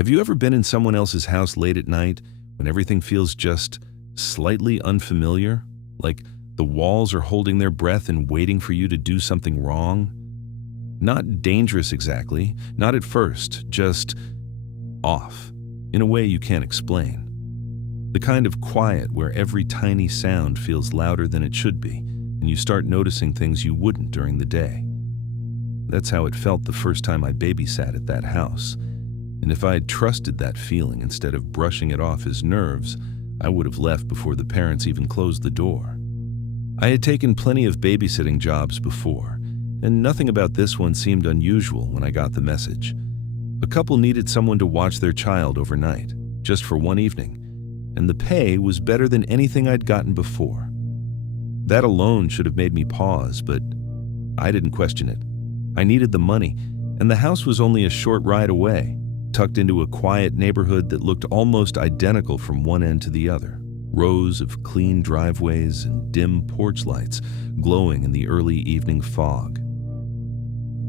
Have you ever been in someone else's house late at night when everything feels just slightly unfamiliar? Like the walls are holding their breath and waiting for you to do something wrong? Not dangerous exactly, not at first, just off, in a way you can't explain. The kind of quiet where every tiny sound feels louder than it should be, and you start noticing things you wouldn't during the day. That's how it felt the first time I babysat at that house. And if I had trusted that feeling instead of brushing it off as nerves, I would have left before the parents even closed the door. I had taken plenty of babysitting jobs before, and nothing about this one seemed unusual when I got the message. A couple needed someone to watch their child overnight, just for one evening, and the pay was better than anything I'd gotten before. That alone should have made me pause, but I didn't question it. I needed the money, and the house was only a short ride away, tucked into a quiet neighborhood that looked almost identical from one end to the other. Rows of clean driveways and dim porch lights glowing in the early evening fog.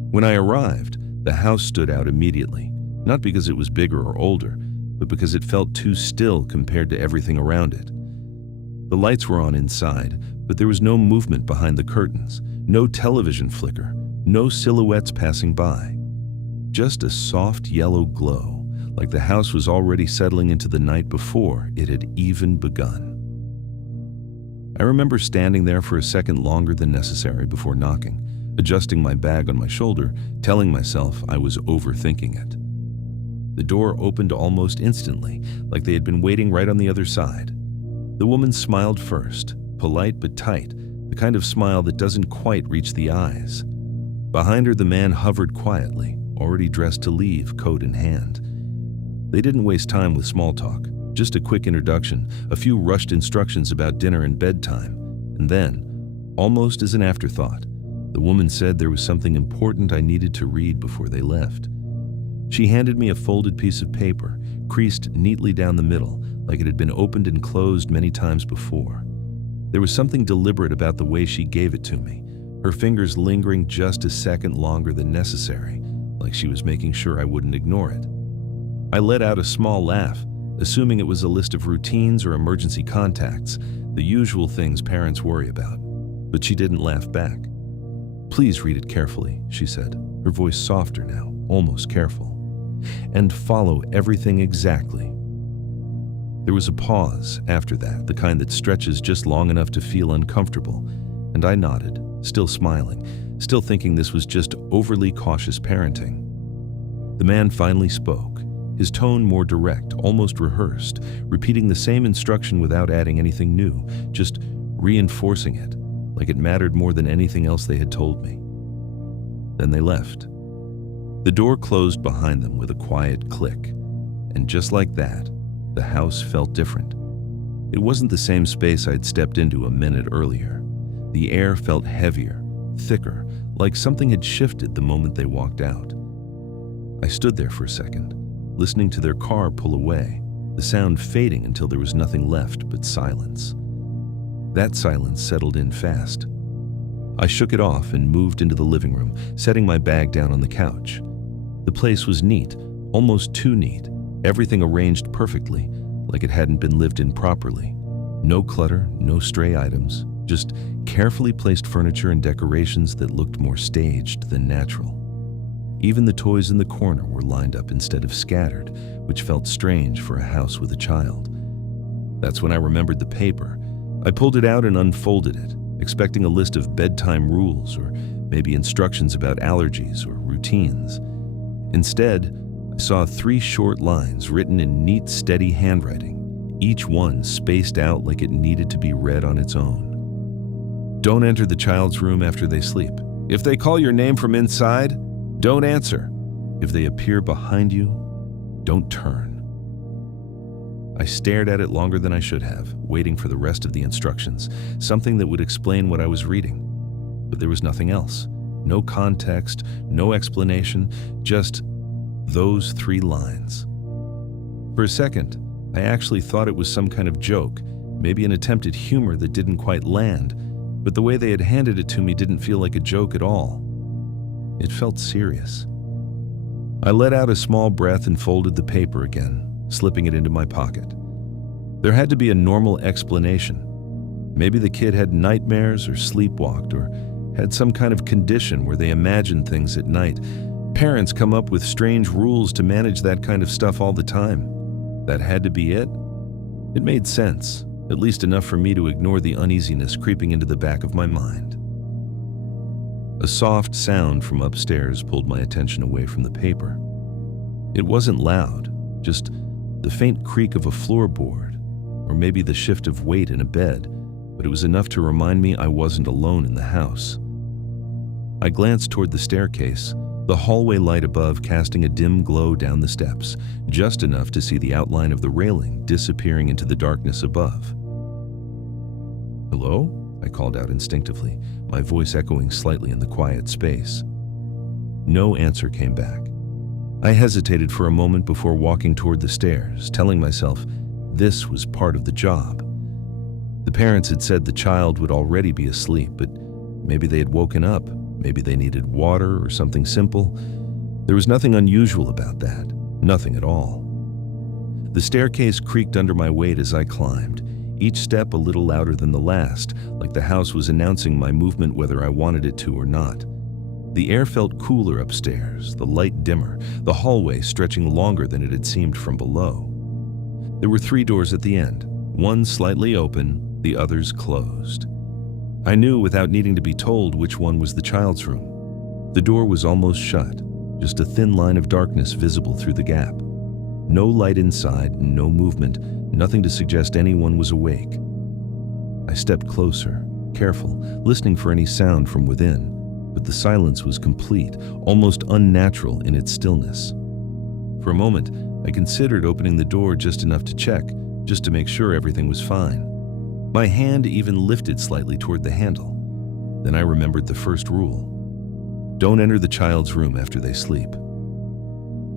When I arrived, the house stood out immediately, not because it was bigger or older, but because it felt too still compared to everything around it. The lights were on inside, but there was no movement behind the curtains, no television flicker, no silhouettes passing by. Just a soft yellow glow, like the house was already settling into the night before it had even begun. I remember standing there for a second longer than necessary before knocking, adjusting my bag on my shoulder, telling myself I was overthinking it. The door opened almost instantly, like they had been waiting right on the other side. The woman smiled first, polite but tight, the kind of smile that doesn't quite reach the eyes. Behind her, the man hovered quietly, already dressed to leave, coat in hand. They didn't waste time with small talk, just a quick introduction, a few rushed instructions about dinner and bedtime, and then, almost as an afterthought, the woman said there was something important I needed to read before they left. She handed me a folded piece of paper, creased neatly down the middle, like it had been opened and closed many times before. There was something deliberate about the way she gave it to me, her fingers lingering just a second longer than necessary, like she was making sure I wouldn't ignore it. I let out a small laugh, assuming it was a list of routines or emergency contacts, the usual things parents worry about. But she didn't laugh back. "Please read it carefully," she said, her voice softer now, almost careful. "And follow everything exactly." There was a pause after that, the kind that stretches just long enough to feel uncomfortable, and I nodded, still smiling, still thinking this was just overly cautious parenting. The man finally spoke, his tone more direct, almost rehearsed, repeating the same instruction without adding anything new, just reinforcing it, like it mattered more than anything else they had told me. Then they left. The door closed behind them with a quiet click, and just like that, the house felt different. It wasn't the same space I'd stepped into a minute earlier. The air felt heavier, thicker, like something had shifted the moment they walked out. I stood there for a second, listening to their car pull away, the sound fading until there was nothing left but silence. That silence settled in fast. I shook it off and moved into the living room, setting my bag down on the couch. The place was neat, almost too neat, everything arranged perfectly, like it hadn't been lived in properly. No clutter, no stray items, just carefully placed furniture and decorations that looked more staged than natural. Even the toys in the corner were lined up instead of scattered, which felt strange for a house with a child. That's when I remembered the paper. I pulled it out and unfolded it, expecting a list of bedtime rules or maybe instructions about allergies or routines. Instead, I saw 3 short lines written in neat, steady handwriting, each one spaced out like it needed to be read on its own. "Don't enter the child's room after they sleep. If they call your name from inside, don't answer. If they appear behind you, don't turn." I stared at it longer than I should have, waiting for the rest of the instructions, something that would explain what I was reading. But there was nothing else. No context, no explanation, just those 3 lines. For a second, I actually thought it was some kind of joke, maybe an attempt at humor that didn't quite land, but the way they had handed it to me didn't feel like a joke at all. It felt serious. I let out a small breath and folded the paper again, slipping it into my pocket. There had to be a normal explanation. Maybe the kid had nightmares or sleepwalked or had some kind of condition where they imagined things at night. Parents come up with strange rules to manage that kind of stuff all the time. That had to be it. It made sense, at least enough for me to ignore the uneasiness creeping into the back of my mind. A soft sound from upstairs pulled my attention away from the paper. It wasn't loud, just the faint creak of a floorboard, or maybe the shift of weight in a bed, but it was enough to remind me I wasn't alone in the house. I glanced toward the staircase, the hallway light above casting a dim glow down the steps, just enough to see the outline of the railing disappearing into the darkness above. "Hello?" I called out instinctively, my voice echoing slightly in the quiet space. No answer came back. I hesitated for a moment before walking toward the stairs, telling myself this was part of the job. The parents had said the child would already be asleep, but maybe they had woken up, maybe they needed water or something simple. There was nothing unusual about that, nothing at all. The staircase creaked under my weight as I climbed, each step a little louder than the last, like the house was announcing my movement whether I wanted it to or not. The air felt cooler upstairs, the light dimmer, the hallway stretching longer than it had seemed from below. There were 3 doors at the end, one slightly open, the others closed. I knew without needing to be told which one was the child's room. The door was almost shut, just a thin line of darkness visible through the gap. No light inside, no movement, nothing to suggest anyone was awake. I stepped closer, careful, listening for any sound from within, but the silence was complete, almost unnatural in its stillness. For a moment, I considered opening the door just enough to check, just to make sure everything was fine. My hand even lifted slightly toward the handle. Then I remembered the first rule. Don't enter the child's room after they sleep.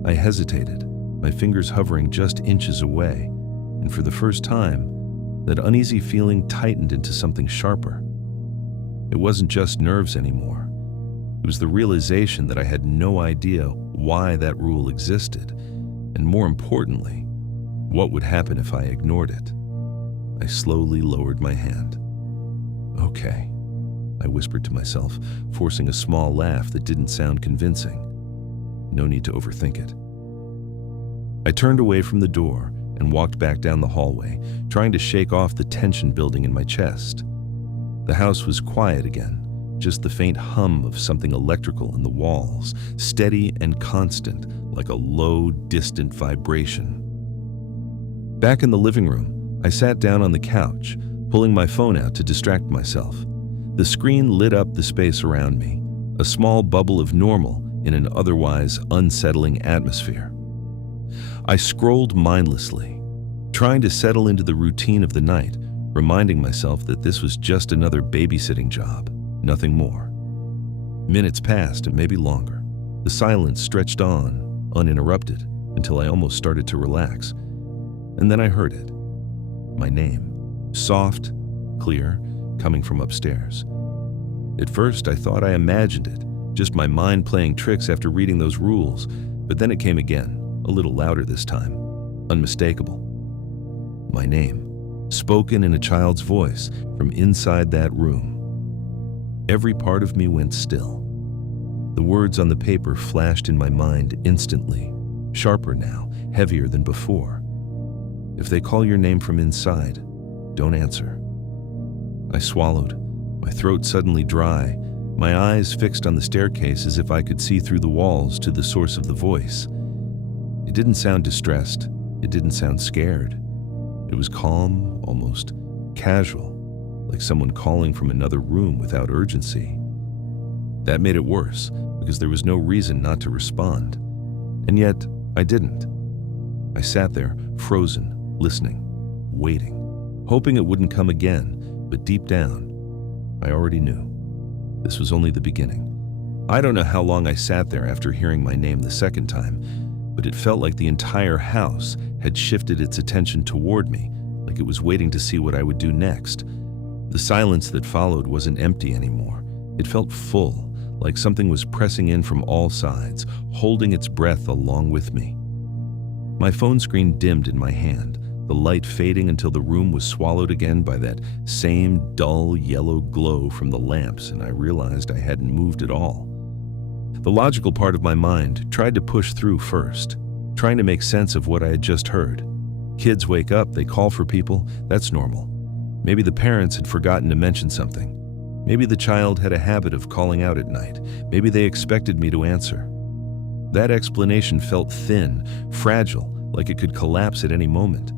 I hesitated, my fingers hovering just inches away, and for the first time, that uneasy feeling tightened into something sharper. It wasn't just nerves anymore. It was the realization that I had no idea why that rule existed, and more importantly, what would happen if I ignored it. I slowly lowered my hand. "Okay," I whispered to myself, forcing a small laugh that didn't sound convincing. No need to overthink it. I turned away from the door and walked back down the hallway, trying to shake off the tension building in my chest. The house was quiet again, just the faint hum of something electrical in the walls, steady and constant, like a low, distant vibration. Back in the living room, I sat down on the couch, pulling my phone out to distract myself. The screen lit up the space around me, a small bubble of normal in an otherwise unsettling atmosphere. I scrolled mindlessly, trying to settle into the routine of the night, reminding myself that this was just another babysitting job, nothing more. Minutes passed and maybe longer. The silence stretched on, uninterrupted, until I almost started to relax. And then I heard it. My name. Soft, clear, coming from upstairs. At first, I thought I imagined it, just my mind playing tricks after reading those rules, but then it came again, a little louder this time, unmistakable. My name, spoken in a child's voice from inside that room. Every part of me went still. The words on the paper flashed in my mind instantly, sharper now, heavier than before. If they call your name from inside, don't answer. I swallowed, my throat suddenly dry, my eyes fixed on the staircase as if I could see through the walls to the source of the voice. It didn't sound distressed, it didn't sound scared. It was calm, almost casual, like someone calling from another room without urgency. That made it worse, because there was no reason not to respond. And yet, I didn't. I sat there, frozen, listening, waiting, hoping it wouldn't come again, but deep down, I already knew. This was only the beginning. I don't know how long I sat there after hearing my name the second time, but it felt like the entire house had shifted its attention toward me, like it was waiting to see what I would do next. The silence that followed wasn't empty anymore. It felt full, like something was pressing in from all sides, holding its breath along with me. My phone screen dimmed in my hand, the light fading until the room was swallowed again by that same dull yellow glow from the lamps, and I realized I hadn't moved at all. The logical part of my mind tried to push through first, trying to make sense of what I had just heard. Kids wake up, they call for people, that's normal. Maybe the parents had forgotten to mention something. Maybe the child had a habit of calling out at night. Maybe they expected me to answer. That explanation felt thin, fragile, like it could collapse at any moment.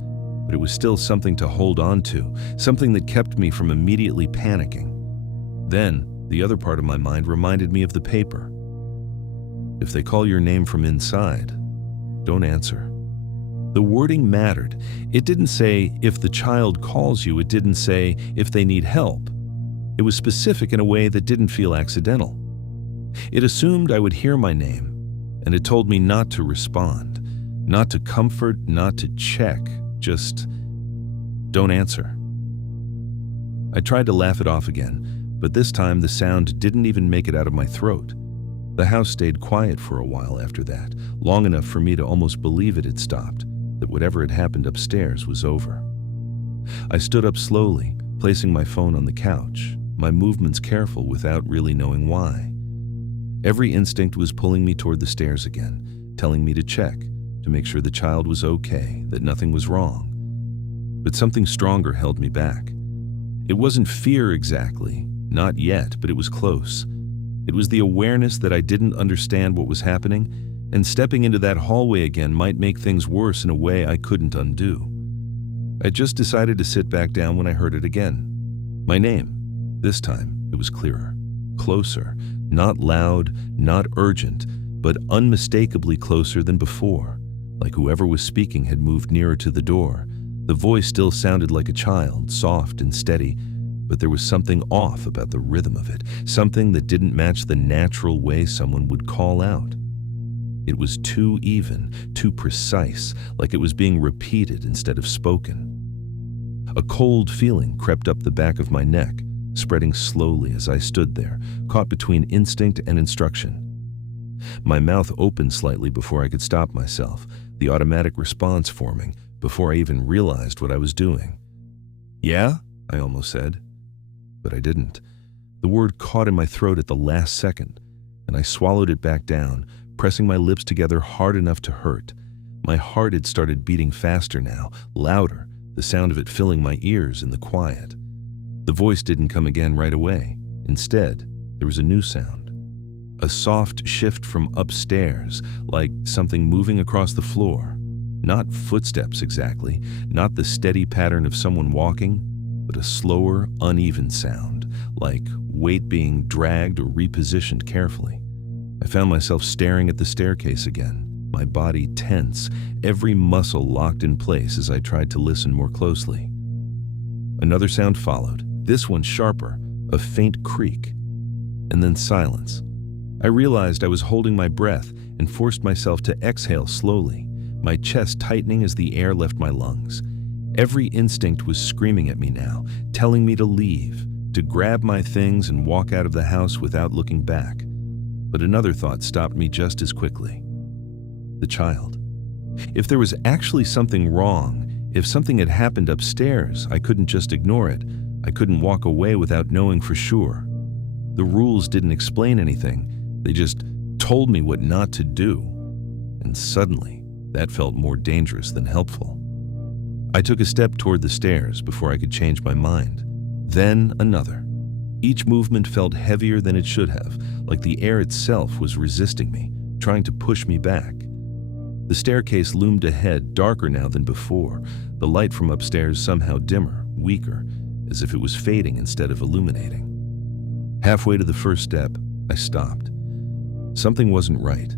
But it was still something to hold on to, something that kept me from immediately panicking. Then, the other part of my mind reminded me of the paper. If they call your name from inside, don't answer. The wording mattered. It didn't say, if the child calls you. It didn't say, if they need help. It was specific in a way that didn't feel accidental. It assumed I would hear my name, and it told me not to respond, not to comfort, not to check, just don't answer. I tried to laugh it off again, but this time the sound didn't even make it out of my throat. The house stayed quiet for a while after that, long enough for me to almost believe it had stopped, that whatever had happened upstairs was over. I stood up slowly, placing my phone on the couch, my movements careful without really knowing why. Every instinct was pulling me toward the stairs again, telling me to check, to make sure the child was okay, that nothing was wrong. But something stronger held me back. It wasn't fear exactly, not yet, but it was close. It was the awareness that I didn't understand what was happening, and stepping into that hallway again might make things worse in a way I couldn't undo. I just decided to sit back down when I heard it again. My name. This time, it was clearer, closer, not loud, not urgent, but unmistakably closer than before, like whoever was speaking had moved nearer to the door. The voice still sounded like a child, soft and steady, but there was something off about the rhythm of it, something that didn't match the natural way someone would call out. It was too even, too precise, like it was being repeated instead of spoken. A cold feeling crept up the back of my neck, spreading slowly as I stood there, caught between instinct and instruction. My mouth opened slightly before I could stop myself, the automatic response forming, before I even realized what I was doing. "Yeah?" I almost said. But I didn't. The word caught in my throat at the last second, and I swallowed it back down, pressing my lips together hard enough to hurt. My heart had started beating faster now, louder, the sound of it filling my ears in the quiet. The voice didn't come again right away. Instead, there was a new sound. A soft shift from upstairs, like something moving across the floor. Not footsteps exactly, not the steady pattern of someone walking, but a slower, uneven sound, like weight being dragged or repositioned carefully. I found myself staring at the staircase again, my body tense, every muscle locked in place as I tried to listen more closely. Another sound followed, this one sharper, a faint creak, and then silence. I realized I was holding my breath and forced myself to exhale slowly, my chest tightening as the air left my lungs. Every instinct was screaming at me now, telling me to leave, to grab my things and walk out of the house without looking back. But another thought stopped me just as quickly. The child. If there was actually something wrong, if something had happened upstairs, I couldn't just ignore it. I couldn't walk away without knowing for sure. The rules didn't explain anything. They just told me what not to do. And suddenly, that felt more dangerous than helpful. I took a step toward the stairs before I could change my mind. Then another. Each movement felt heavier than it should have, like the air itself was resisting me, trying to push me back. The staircase loomed ahead, darker now than before, the light from upstairs somehow dimmer, weaker, as if it was fading instead of illuminating. Halfway to the first step, I stopped. Something wasn't right.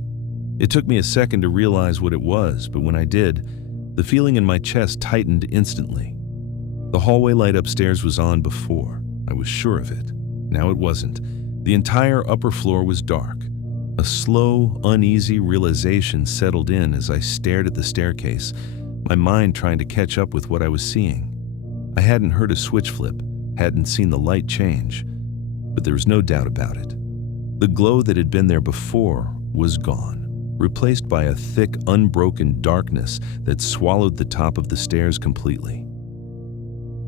It took me a second to realize what it was, but when I did, the feeling in my chest tightened instantly. The hallway light upstairs was on before. I was sure of it. Now it wasn't. The entire upper floor was dark. A slow, uneasy realization settled in as I stared at the staircase, my mind trying to catch up with what I was seeing. I hadn't heard a switch flip, hadn't seen the light change, but there was no doubt about it. The glow that had been there before was gone, replaced by a thick, unbroken darkness that swallowed the top of the stairs completely.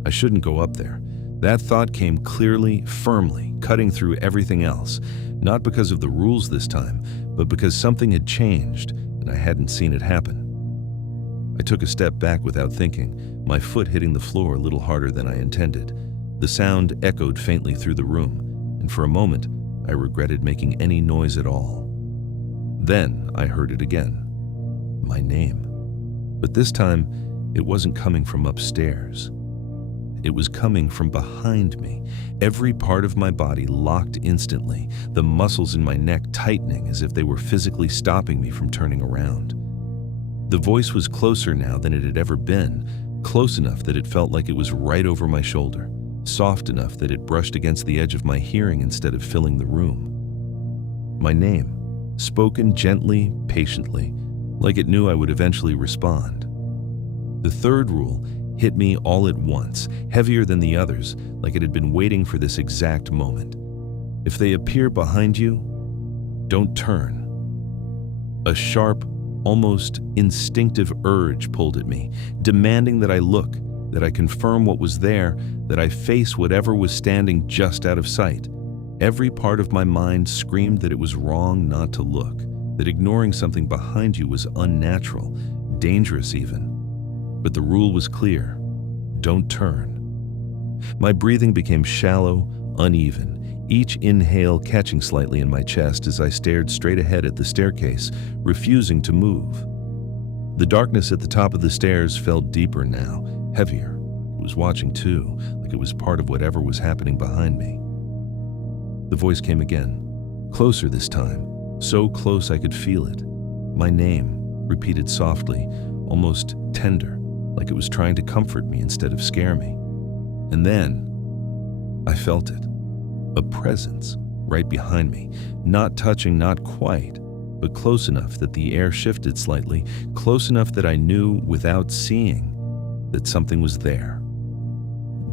I shouldn't go up there. That thought came clearly, firmly, cutting through everything else, not because of the rules this time, but because something had changed and I hadn't seen it happen. I took a step back without thinking, my foot hitting the floor a little harder than I intended. The sound echoed faintly through the room, and for a moment, I regretted making any noise at all. Then I heard it again. My name. But this time, it wasn't coming from upstairs. It was coming from behind me, every part of my body locked instantly, the muscles in my neck tightening as if they were physically stopping me from turning around. The voice was closer now than it had ever been, close enough that it felt like it was right over my shoulder, soft enough that it brushed against the edge of my hearing instead of filling the room. My name, spoken gently, patiently, like it knew I would eventually respond. The third rule hit me all at once, heavier than the others, like it had been waiting for this exact moment. If they appear behind you, don't turn. A sharp, almost instinctive urge pulled at me, demanding that I look, that I confirm what was there, that I face whatever was standing just out of sight. Every part of my mind screamed that it was wrong not to look, that ignoring something behind you was unnatural, dangerous even. But the rule was clear: don't turn. My breathing became shallow, uneven, each inhale catching slightly in my chest as I stared straight ahead at the staircase, refusing to move. The darkness at the top of the stairs felt deeper now, heavier. It was watching too, like it was part of whatever was happening behind me. The voice came again, closer this time, so close I could feel it. My name, repeated softly, almost tender, like it was trying to comfort me instead of scare me. And then, I felt it. A presence right behind me, not touching, not quite, but close enough that the air shifted slightly, close enough that I knew, without seeing, that something was there,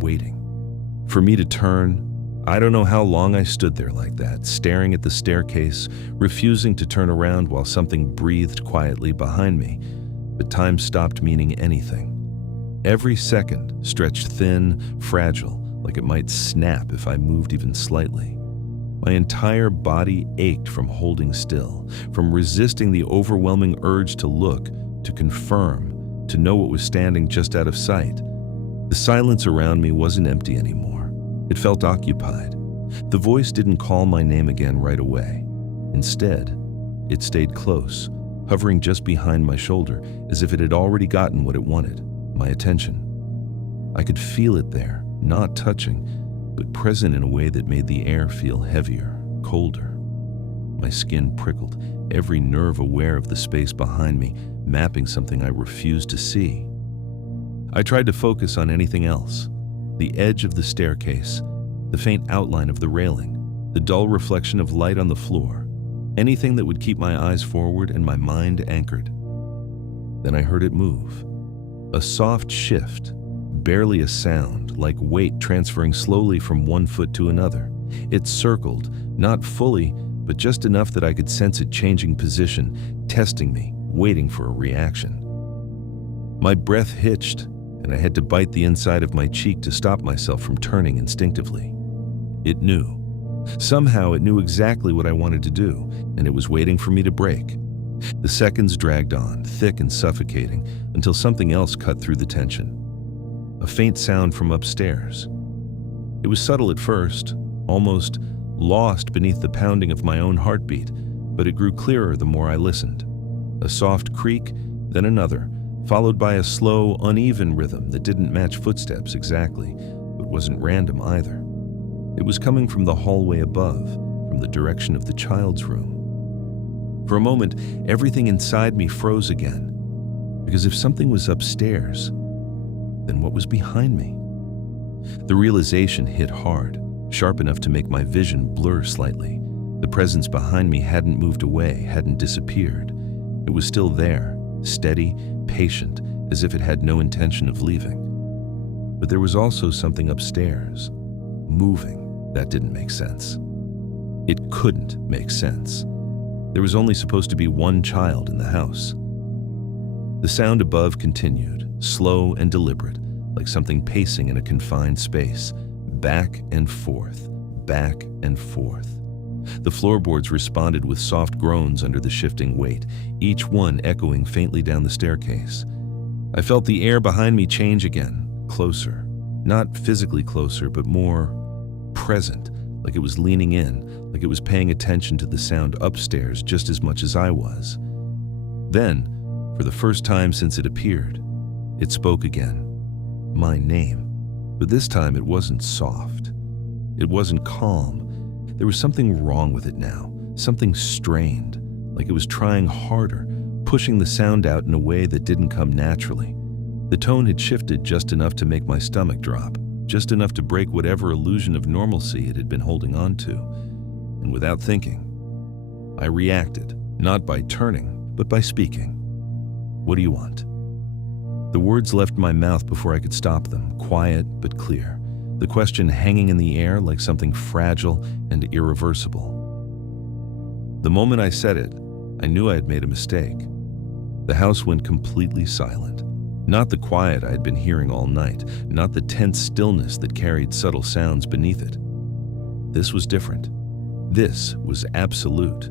waiting for me to turn. I don't know how long I stood there like that, staring at the staircase, refusing to turn around while something breathed quietly behind me, but time stopped meaning anything. Every second stretched thin, fragile, like it might snap if I moved even slightly. My entire body ached from holding still, from resisting the overwhelming urge to look, to confirm, to know what was standing just out of sight. The silence around me wasn't empty anymore. It felt occupied. The voice didn't call my name again right away. Instead, it stayed close, hovering just behind my shoulder, as if it had already gotten what it wanted, my attention. I could feel it there, not touching, but present in a way that made the air feel heavier, colder. My skin prickled, every nerve aware of the space behind me, mapping something I refused to see. I tried to focus on anything else: the edge of the staircase, the faint outline of the railing, the dull reflection of light on the floor, anything that would keep my eyes forward and my mind anchored. Then I heard it move. A soft shift, barely a sound, like weight transferring slowly from one foot to another. It circled, not fully, but just enough that I could sense it changing position, testing me, waiting for a reaction. My breath hitched, and I had to bite the inside of my cheek to stop myself from turning instinctively. It knew. Somehow it knew exactly what I wanted to do, and it was waiting for me to break. The seconds dragged on, thick and suffocating, until something else cut through the tension. A faint sound from upstairs. It was subtle at first, almost lost beneath the pounding of my own heartbeat, but it grew clearer the more I listened. A soft creak, then another, followed by a slow, uneven rhythm that didn't match footsteps exactly, but wasn't random either. It was coming from the hallway above, from the direction of the child's room. For a moment, everything inside me froze again, because if something was upstairs, then what was behind me? The realization hit hard, sharp enough to make my vision blur slightly. The presence behind me hadn't moved away, hadn't disappeared. It was still there, steady, patient, as if it had no intention of leaving. But there was also something upstairs, moving. That didn't make sense. It couldn't make sense. There was only supposed to be one child in the house. The sound above continued, slow and deliberate, like something pacing in a confined space, back and forth, back and forth. The floorboards responded with soft groans under the shifting weight, each one echoing faintly down the staircase. I felt the air behind me change again, closer. Not physically closer, but more present, like it was leaning in, like it was paying attention to the sound upstairs just as much as I was. Then, for the first time since it appeared, it spoke again. My name. But this time it wasn't soft. It wasn't calm. There was something wrong with it now, something strained, like it was trying harder, pushing the sound out in a way that didn't come naturally. The tone had shifted just enough to make my stomach drop, just enough to break whatever illusion of normalcy it had been holding on to. And without thinking, I reacted, not by turning, but by speaking. What do you want? The words left my mouth before I could stop them, quiet but clear, the question hanging in the air like something fragile and irreversible. The moment I said it, I knew I had made a mistake. The house went completely silent. Not the quiet I had been hearing all night, not the tense stillness that carried subtle sounds beneath it. This was different. This was absolute.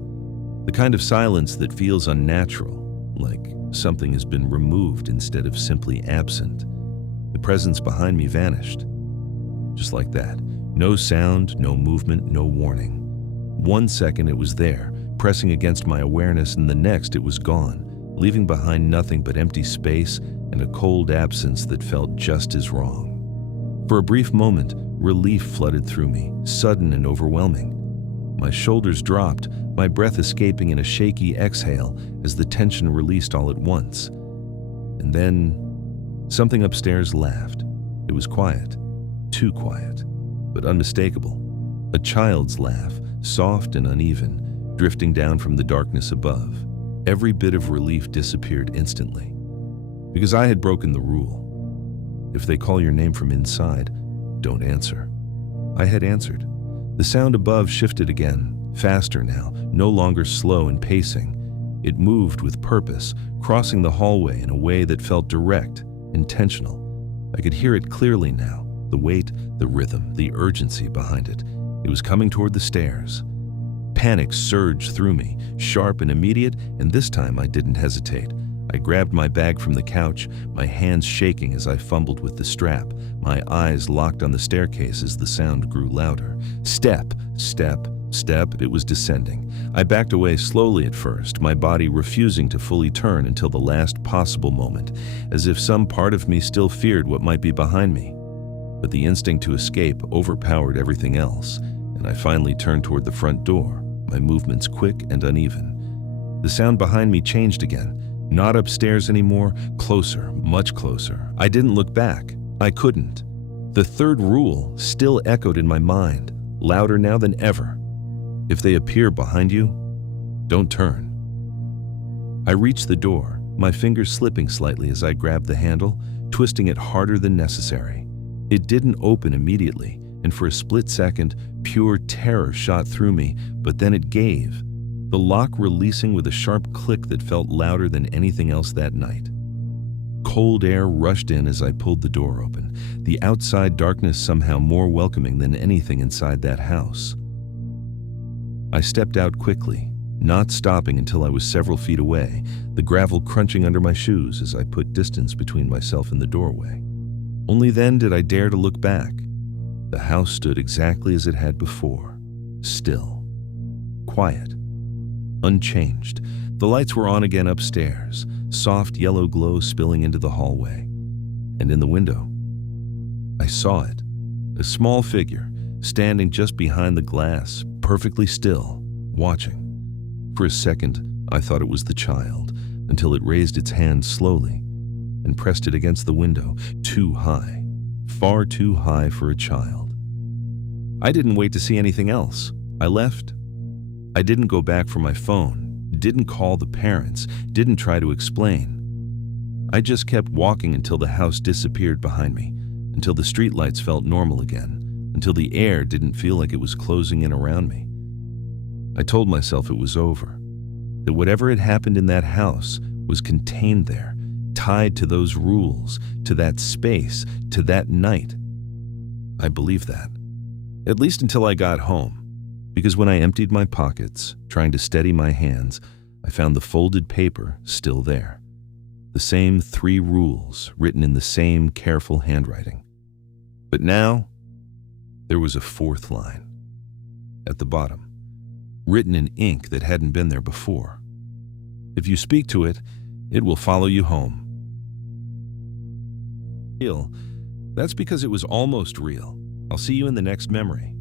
The kind of silence that feels unnatural, like something has been removed instead of simply absent. The presence behind me vanished. Just like that. No sound, no movement, no warning. 1 second it was there, pressing against my awareness, and the next it was gone, leaving behind nothing but empty space and a cold absence that felt just as wrong. For a brief moment, relief flooded through me, sudden and overwhelming. My shoulders dropped, my breath escaping in a shaky exhale as the tension released all at once. And then, something upstairs laughed. It was quiet, too quiet, but unmistakable. A child's laugh, soft and uneven, drifting down from the darkness above. Every bit of relief disappeared instantly. Because I had broken the rule. If they call your name from inside, don't answer. I had answered. The sound above shifted again, faster now, no longer slow and pacing. It moved with purpose, crossing the hallway in a way that felt direct, intentional. I could hear it clearly now, the weight, the rhythm, the urgency behind it. It was coming toward the stairs. Panic surged through me, sharp and immediate, and this time I didn't hesitate. I grabbed my bag from the couch, my hands shaking as I fumbled with the strap, my eyes locked on the staircase as the sound grew louder. Step, step, step, it was descending. I backed away slowly at first, my body refusing to fully turn until the last possible moment, as if some part of me still feared what might be behind me. But the instinct to escape overpowered everything else, and I finally turned toward the front door, my movements quick and uneven. The sound behind me changed again. Not upstairs anymore, closer, much closer. I didn't look back. I couldn't. The third rule still echoed in my mind, louder now than ever. If they appear behind you, don't turn. I reached the door, my fingers slipping slightly as I grabbed the handle, twisting it harder than necessary. It didn't open immediately, and for a split second, pure terror shot through me, but then it gave. The lock releasing with a sharp click that felt louder than anything else that night. Cold air rushed in as I pulled the door open, the outside darkness somehow more welcoming than anything inside that house. I stepped out quickly, not stopping until I was several feet away, the gravel crunching under my shoes as I put distance between myself and the doorway. Only then did I dare to look back. The house stood exactly as it had before, still, quiet. Unchanged. The lights were on again upstairs, soft yellow glow spilling into the hallway. And in the window, I saw it. A small figure, standing just behind the glass, perfectly still, watching. For a second, I thought it was the child, until it raised its hand slowly and pressed it against the window, too high, far too high for a child. I didn't wait to see anything else. I left. I didn't go back for my phone, didn't call the parents, didn't try to explain. I just kept walking until the house disappeared behind me, until the streetlights felt normal again, until the air didn't feel like it was closing in around me. I told myself it was over, that whatever had happened in that house was contained there, tied to those rules, to that space, to that night. I believed that, at least until I got home, because when I emptied my pockets, trying to steady my hands, I found the folded paper still there. The same 3 rules written in the same careful handwriting. But now, there was a 4th line, at the bottom, written in ink that hadn't been there before. If you speak to it, it will follow you home. Real. That's because it was almost real. I'll see you in the next memory.